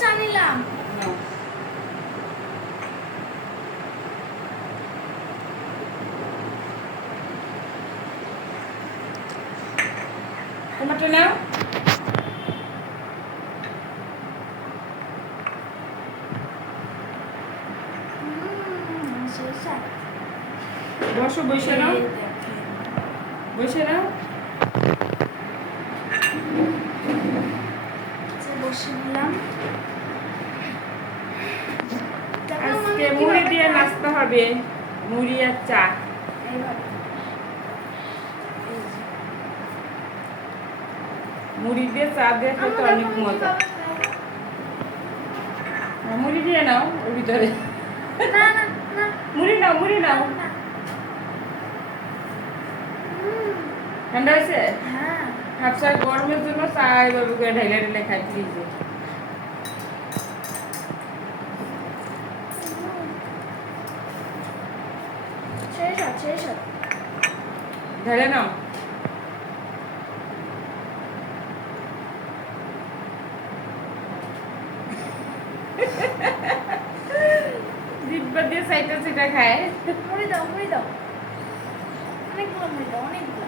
চা নিলাম। নাও। তোমারটা নাও। বসো বসে নাও। বসে নাও। বসে নিলাম। আজকে মুড়ি দিয়ে। নাচতে হবে। মুড়ি আর চা। মুড়ি দিয়ে চা দিয়ে খেতে অনেক মজা। হ্যাঁ, মুড়ি দিয়ে নাও ওর ভিতরে। মুড়ি নাও মুড়ি নাও। ঠান্ডা হয়েছে? হ্যাঁ। হাফসা গরমের জন্য চা এইভাবে করে ঢেলে ঢেলে খাই ফ্রিজে আর শেষ আর ঢেলে নাও। দিব্যা দিয়ে সাইটা সেটা খায়। মুড়ি দাও মুড়ি দাও। অনেকগুলো মুড়ি দাও অনেকগুলো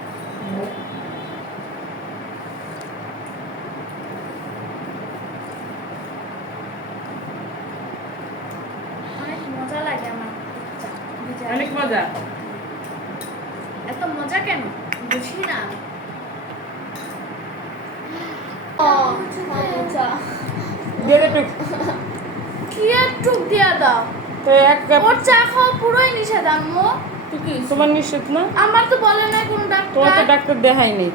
অনেক মজা লাগে আমার চা ভিজা। অনেক মজা। এত মজা কেন? বুঝি না। দে টুক। দিয়া দাও? তো এক কাপ ওর চা খাওয়া পুরোই নিষেধ আম্মু। তোমার নিশ্চিত না? আমার তো বলে নাই কোন তোমার তো ডাক্তার ডাক্তার দেখাই নেই।